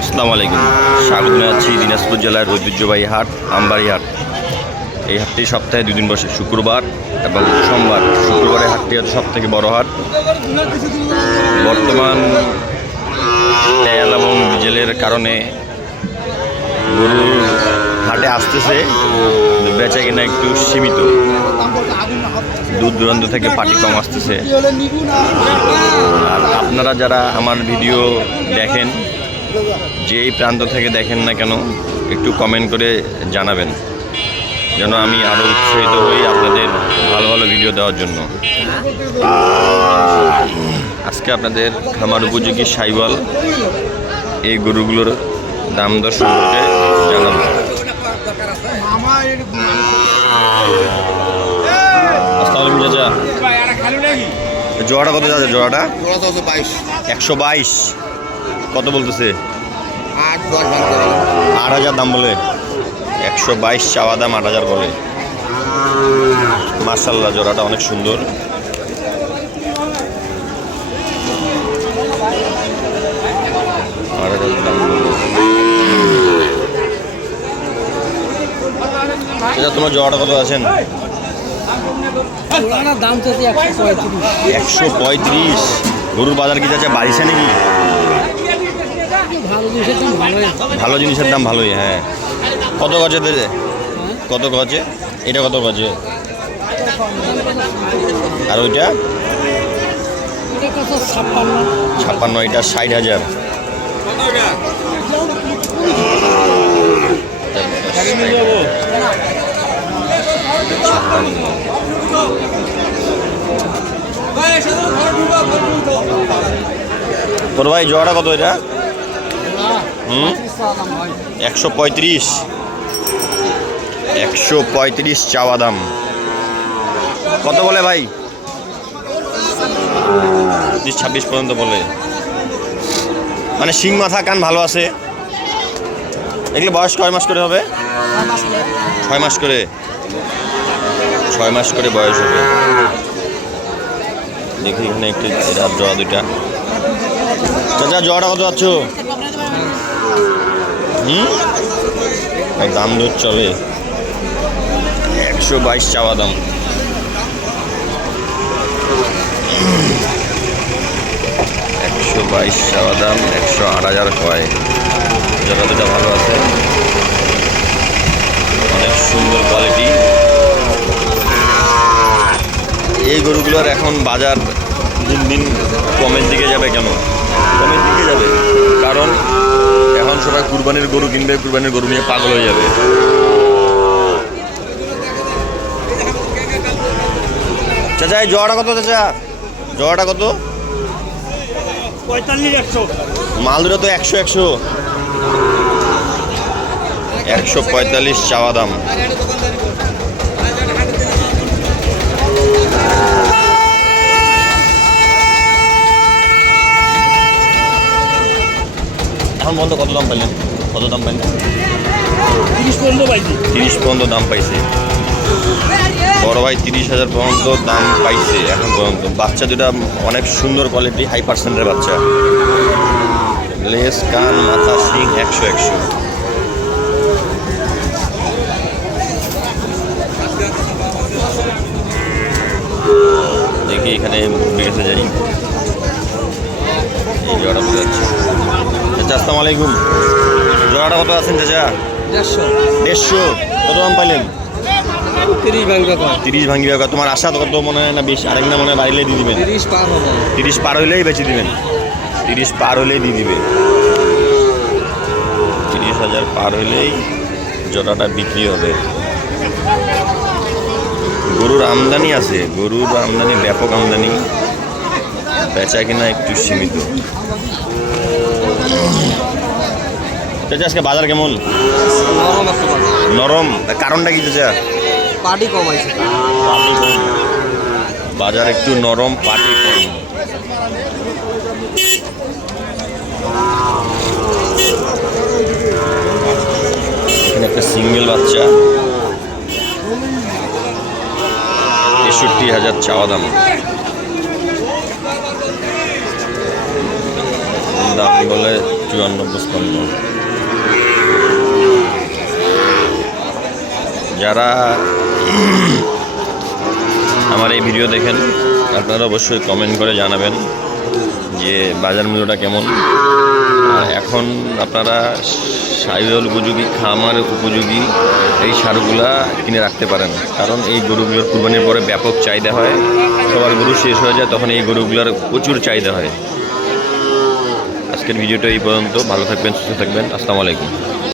আসসালামু আলাইকুম, স্বাগত জানাচ্ছি দিনাজপুর জেলার ঐতিহ্যবাহী হাট আমবাড়ি হাট। এই হাটটি সপ্তাহে 2 দিন বসে, শুক্রবার এবং সোমবার। শুক্রবারের হাটটি হচ্ছে সবথেকে বড় হাট। বর্তমান তেল এবং ডিজেলের কারণে গরু হাটে আসতেছে, বেচা কিনা একটু সীমিত। দূর দূরান্ত থেকে পাটি কম আসতেছে। আর আপনারা যারা আমার ভিডিও দেখেন, যেই প্রান্ত থেকে দেখেন না কেন, একটু কমেন্ট করে জানাবেন, যেন আমি আরও উৎসাহিত হই আপনাদের ভালো ভালো ভিডিও দেওয়ার জন্য। আজকে আপনাদের খামার উপযোগী সাইওয়াল এই গরুগুলোর দাম দর সম্পর্কে জানাবো। আসসালামু আলাইকুম চাচা, জোড়াটা কত যাচ্ছে? জোড়াটা 122। কত বলতেছে? 8,000 দাম বলে। 122 চাওয়া দাম, 8,000 বলে। মাশাআল্লাহ, জোড়াটা অনেক সুন্দর। তোমার জোড়াটা কত আছেন? দাম তো 135। গরুর বাজার কি যাচ্ছে, বাড়িছে নাকি? ভালো জিনিসের দাম ভালোই। হ্যাঁ, কত গজে দেবে? কত গজে? এটা কত গজে? আর ওইটা 56। এটা 60,000। তোর ভাই জোড়াটা কত এটা? 135। 135 চাওয়া দাম। কত বলে ভাই? 26 পর্যন্ত বলে। মানে শিং মাথা, কান ভালো আছে। এগুলো বয়স কয় মাস করে হবে? 6 মাস করে। 6 মাস করে বয়স হবে। দেখি এখানে একটু জোড়া দুইটা। চাচা জোড়াটা কত যাচ্ছ? দাম দূর চলে। 122 চাওয়া দাম। 122 চাওয়া দাম, 108,000 কয়। জোড়া দুটা ভালো আছে, অনেক সুন্দর কোয়ালিটি। এই গরুগুলোর এখন বাজার দিন দিন কমের দিকে যাবে। কেন কমের দিকে যাবে? কারণ এখন সবাই কুরবানির গরু কিনবে, কুরবানির গরু নিয়ে পাগল হয়ে যাবে। চাচা এই জোড়াটা কত? চাচা জোড়াটা কত? 45-100। মালদুরা তো 100। 145 চাওয়া দাম। এখন বন্ধ কত দাম পাইলেন? কত দাম পাইলেন? 30 পর্যন্ত পাইছি। 30 পর্যন্ত দাম পাইছে। বড় ভাই 30,000 পর্যন্ত দাম পাইছে এখন পর্যন্ত। বাচ্চা দুটা অনেক সুন্দর কোয়ালিটি, হাই পার্সেন্টের বাচ্চা। লেস, কান, মাথা, শিং 100। দেখি এখানে মুরগি কাছে যাই। এই জোড়াটা বোঝা যাচ্ছে। চাচা আসসালামু আলাইকুম, জোড়াটা কত আছেন চাচা? 150। কত দাম পাইলেন? 30 ভাঙ্গি। তোমার আশা কত মনে হয়? না বেশি আরেক না মনে হয় বাড়িলে দিয়ে দিবেন? 30 পার হইলেই বেঁচে দিবেন। 30 পার হইলেই দিয়ে দিবে। 30,000 পার হইলেই জোড়াটা বিক্রি হবে। গরুর আমদানি আছে, গরুর আমদানি ব্যাপক আমদানি, বেচা কিনা একটু সীমিত। চাচা আজকে বাজার কেমন? নরম। কারণটা কি চাচা? পাটি কমাইছে। বাজার একটু নরম, পাটি কম। এখানে একটা সিঙ্গেল বাচ্চা, 63,000 চাওয়া দাম। দাম বলে 54-55। যারা আমার এই ভিডিও দেখেন আপনারা অবশ্যই কমেন্ট করে জানাবেন যে বাজার মূল্যটা কেমন। আর এখন আপনারা সাইওয়াল উপযোগী, খামার উপযোগী এই সারগুলা কিনে রাখতে পারেন, কারণ এই গরুগুলোর কুরবানির পরে ব্যাপক চাহিদা হয়। সবার গরু শেষ হয়ে যায়, তখন এই গরুগুলোর প্রচুর চাহিদা হয়। আজকের ভিডিওটা এই পর্যন্ত। ভালো থাকবেন, সুস্থ থাকবেন। আসসালামু আলাইকুম।